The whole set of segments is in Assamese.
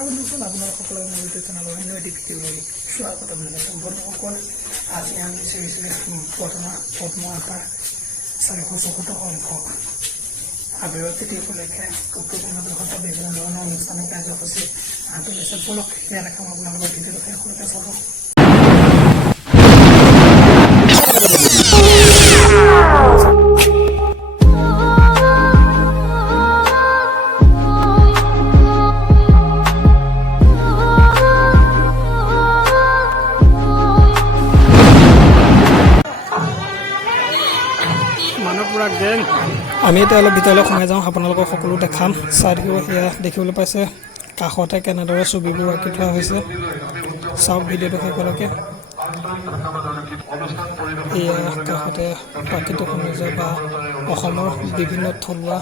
নমস্কাৰ বন্ধুসকল, আপোনালোক সকলোকে মোৰ ইউটিউব চেনেলৰ অন্য এটি ভিডিঅ'লৈ স্বাগতম জনাইছোঁ। বন্ধুসকল, আজি আমি শ্ৰী পদ্মনাথৰ 464 অংশ আবিৰ্ভাৱ তিথি উপলক্ষে উত্তৰ পূৰ্ণদেশত বিভিন্ন ধৰণৰ অনুষ্ঠানিক কাৰ্যসূচী হাতত লৈছে। বলক সেয়া দেখাম আপোনালোকৰ ভিডিঅ'টো শেষলৈকে চাব। আমি এতিয়া অলপ ভিতৰলৈ সোমাই যাওঁ, আপোনালোকক সকলো দেখাম। চাই থাকিব, সেয়া দেখিবলৈ পাইছে কাষতে কেনেদৰে ছবিবোৰ আঁকি থোৱা হৈছে। চাওক ভিডিঅ'টো শেষলৈকে। এয়া কাষতে প্ৰাকৃতিক সৌন্দৰ্য বা অসমৰ বিভিন্ন থলুৱা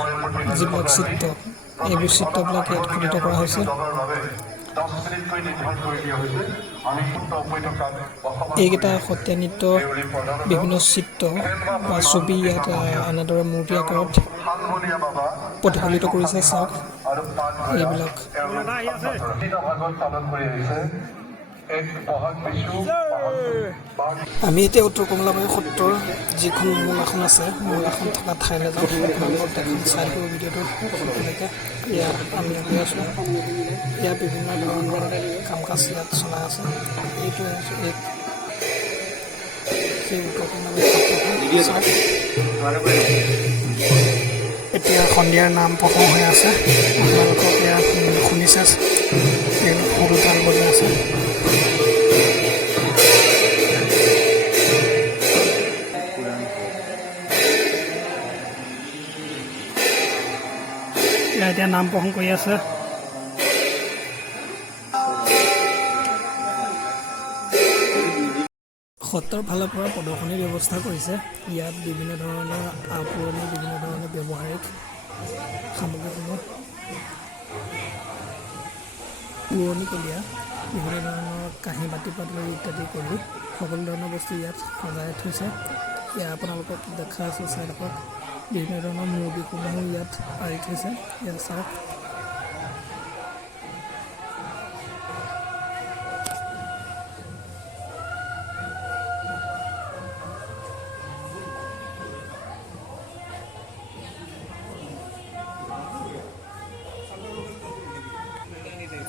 যিবিলাক চিত্ৰ, এইবোৰ চিত্ৰবিলাক ইয়াত খোদিত কৰা হৈছে। এইকেইটা সত্ৰীয়া নৃত্যৰ বিভিন্ন চিত্ৰ বা ছবি ইয়াত এনেদৰে মূৰ্তি আকাৰত প্ৰতিফলিত কৰিছে। চাওক এইবিলাক। আমি এতিয়া উত্তৰ কমলাবাৰী সত্ৰৰ যিখন মূল আসন আছে, মূল আসন থকা ঠাইলৈ যাওঁ। আপোনালোকক দেখাম, চাই দিব ভিডিঅ'টো সকলোকে। ইয়াত আমি গৈ আছোঁ। ইয়াত বিভিন্ন ধৰণৰ কাম কাজ ইয়াত চলাই আছে। এইটো সেই উত্তৰ কমলাবাৰী সত্ৰখন। এতিয়া সন্ধিয়াৰ নাম প্ৰসংগ হৈ আছে। আপোনালোকক ইয়াত শুনিছে, সৰু তাল বজাই আছে। এতিয়া নাম প্ৰসংগ কৰি আছে। সত্ৰৰ ফালৰ পৰা প্ৰদৰ্শনীৰ ব্যৱস্থা কৰিছে। ইয়াত বিভিন্ন ধৰণৰ পুৰণি বিভিন্ন ধৰণৰ ব্যৱহাৰিক সামগ্ৰীসমূহ, পুৰণিকলীয়া বিভিন্ন ধৰণৰ কাঁহী বাতি পাতল ইত্যাদি কৰি সকলো ধৰণৰ বস্তু ইয়াত সজাই থৈছে। ইয়াত আপোনালোকক দেখা আছে, চাই থাকক। বিভিন্ন ধৰণৰ মূৰ্তিসমূহো ইয়াত আঁৰি থৈছে। ইয়াত চাওক।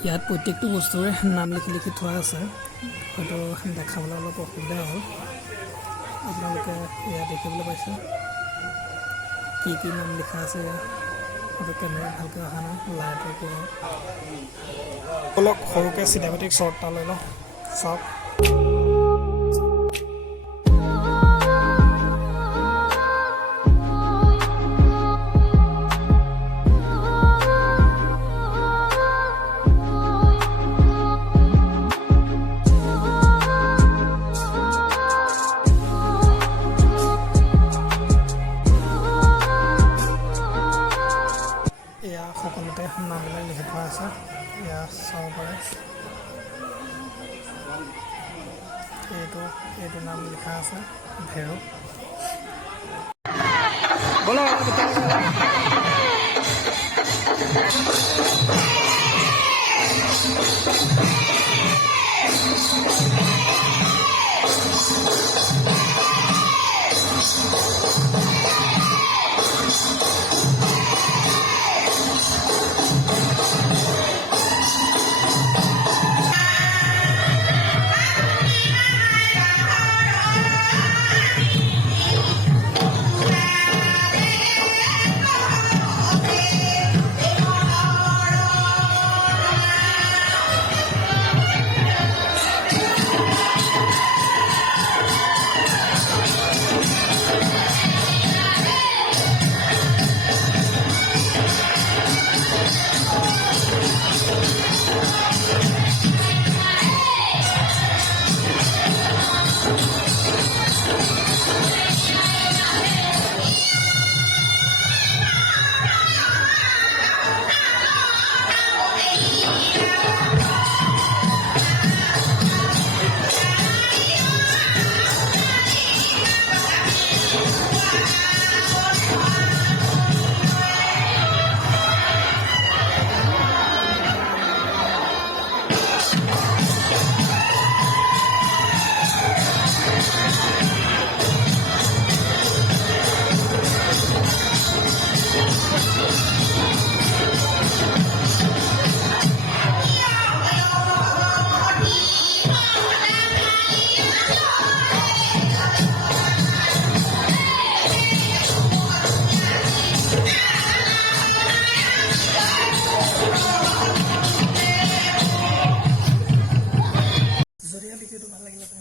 ইয়াত প্ৰত্যেকটো বস্তুৰে নাম লিখি লিখি থোৱা আছে। হয়তো দেখাবলৈ অলপ অসুবিধা হ'ল। আপোনালোকে ইয়াত দেখিবলৈ পাইছে কি কি নাম লিখা আছে। ইয়াত হয়তো কেমেৰা ভালকৈ অহা নাই, লাইটৰ পৰা অলপ সৰুকৈ চিনেমেটিক শ্বট এটা লৈ লওঁ। চাওক। সকলোতে নামবিলাক লিখি থোৱা আছে। এয়া চাব পাৰে। এইটো নাম লিখা আছে ভেৰু।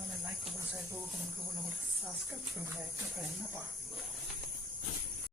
লাইক কৰিব শ্বেয়াৰ কৰিব কমেণ্ট কৰিব লগতে ছাবস্ক্ৰাইব কৰিবলৈ একেবাৰে নাপাহৰিব